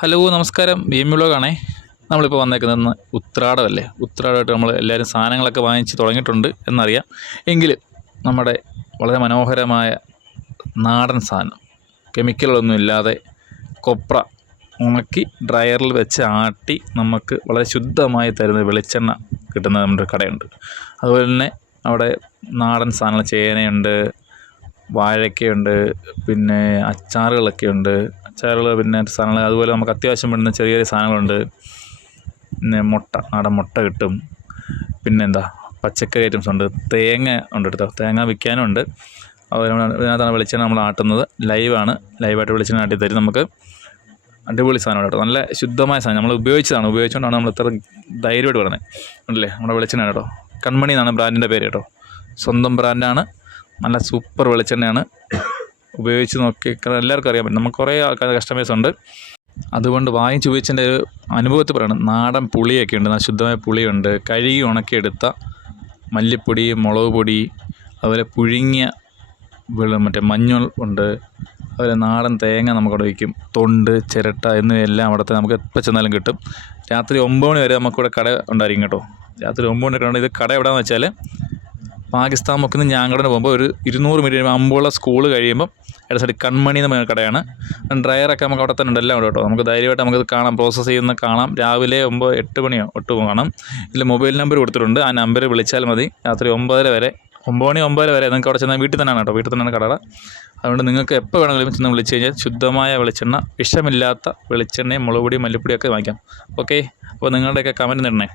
Hello നമസ്കാരം. B M വ്ലോഗാണേ നമ്മളിപ്പോൾ വന്നേക്കുന്നത് ഉത്രാടമല്ലേ? ഉത്രാടമായിട്ട് നമ്മൾ എല്ലാവരും സാധനങ്ങളൊക്കെ വാങ്ങിച്ച് തുടങ്ങിയിട്ടുണ്ട് എന്നറിയാം. എങ്കിലും നമ്മുടെ വളരെ മനോഹരമായ നാടൻ സാധനം. കെമിക്കലുകളൊന്നും ഇല്ലാതെ കൊപ്ര ഉണക്കി ഡ്രയറിൽ വെച്ച് ആട്ടി നമുക്ക് വളരെ ശുദ്ധമായി തരുന്ന വെളിച്ചെണ്ണ കിട്ടുന്ന നമ്മുടെ കടയുണ്ട്. അതുപോലെ തന്നെ അവിടെ നാടൻ സാധനങ്ങൾ ചേനയുണ്ട് വാഴയ്ക്കയുണ്ട് പിന്നെ അച്ചാറുകളൊക്കെ ഉണ്ട് അച്ചാറുകൾ പിന്നെ സാധനങ്ങൾ അതുപോലെ നമുക്ക് അത്യാവശ്യം വേണ്ടുന്ന ചെറിയ ചെറിയ സാധനങ്ങളുണ്ട്. പിന്നെ മുട്ട നാടൻ മുട്ട കിട്ടും. പിന്നെന്താ പച്ചക്കറി ഐറ്റംസ് ഉണ്ട്. തേങ്ങ ഉണ്ട് കേട്ടോ. തേങ്ങ വിൽക്കാനും ഉണ്ട്. അതിനകത്താണ് വെളിച്ചെണ്ണ നമ്മൾ ആട്ടുന്നത്. ലൈവാണ് ലൈവായിട്ട് വെളിച്ചെണ്ണ ആട്ടി തരും നമുക്ക്. അടിപൊളി സാധനമാണ് കേട്ടോ. നല്ല ശുദ്ധമായ സാധനം. നമ്മൾ ഉപയോഗിച്ചതാണ്. ഉപയോഗിച്ചുകൊണ്ടാണ് നമ്മൾ ഇത്ര ധൈര്യമായിട്ട് പറയുന്നത്. ഉണ്ടല്ലേ? നമ്മുടെ വെളിച്ചെണ്ണ കേട്ടോ. കൺമണി എന്നാണ് ബ്രാൻഡിന്റെ പേര് കേട്ടോ. സ്വന്തം ബ്രാൻഡാണ് നല്ല സൂപ്പർ വെളിച്ചെണ്ണയാണ്. ഉപയോഗിച്ച് നോക്കി എല്ലാവർക്കും അറിയാൻ പറ്റും. നമുക്ക് കുറേ ആൾക്കാർ കസ്റ്റമേഴ്സ് ഉണ്ട്. അതുകൊണ്ട് വാങ്ങിച്ച് ഉപയോഗിച്ചതിന്റെ ഒരു അനുഭവത്തിൽ പറയണം നാടൻ പുളിയൊക്കെ ഉണ്ട് ശുദ്ധമായ പുളിയുണ്ട്. കഴുകി ഉണക്കിയെടുത്ത മല്ലിപ്പൊടി മുളക് പൊടി അതുപോലെ പുഴുങ്ങിയ വെള്ളം മറ്റേ മഞ്ഞൾ ഉണ്ട്. അതുപോലെ നാടൻ തേങ്ങ നമുക്കവിടെ വയ്ക്കും. തൊണ്ട് ചിരട്ട എന്നിവയെല്ലാം അവിടുത്തെ നമുക്ക് എപ്പോൾ ചെന്നാലും കിട്ടും. രാത്രി ഒമ്പത് മണി വരെ നമുക്കിവിടെ കട ഉണ്ടായിരിക്കും കേട്ടോ. രാത്രി ഒമ്പത് മണി കട ഇത് കട എവിടെയാണെന്ന് വെച്ചാൽ പാകിസ്ഥാൻ മുക്കിൽ നിന്ന് ഞാങ്കടന് പോകുമ്പോൾ ഒരു ഇരുന്നൂറ് മീറ്റർ അമ്പോള സ്കൂൾ കഴിയുമ്പോൾ ഇട സൈഡ് കൺമണി എന്ന് പറയുന്ന കടയാണ്. ഡ്രയറൊക്കെ നമുക്ക് അവിടെ തന്നെ ഉണ്ട്. എല്ലാം ഉണ്ട് കേട്ടോ. നമുക്ക് ധൈര്യമായിട്ട് നമുക്കത് കാണാം. പ്രോസസ്സ് ചെയ്യുന്ന കാണാം. രാവിലെ ഒമ്പത് എട്ട് മണിയോ ഒട്ട് കാണാം ഇതിൽ മൊബൈൽ നമ്പർ കൊടുത്തിട്ടുണ്ട്. ആ നമ്പർ വിളിച്ചാൽ മതി. രാത്രി ഒമ്പതര വരെ ഒമ്പത് മണി ഒമ്പതര വരെ നിങ്ങൾക്ക് അവിടെ ചെന്നാൽ വീട്ടിൽ തന്നെയാണ് കേട്ടോ. വീട്ടിൽ തന്നെയാണ് കട അതുകൊണ്ട് നിങ്ങൾക്ക് എപ്പോൾ വേണമെങ്കിലും ചെന്ന് വിളിച്ച് കഴിഞ്ഞാൽ ശുദ്ധമായ വെളിച്ചെണ്ണ വിഷമില്ലാത്ത വെളിച്ചെണ്ണയും മുളക് പൊടിയും മല്ലിപ്പൊടിയൊക്കെ വാങ്ങിക്കാം. ഓക്കെ അപ്പോൾ നിങ്ങളുടെയൊക്കെ കമന്റ് ഇടണേ.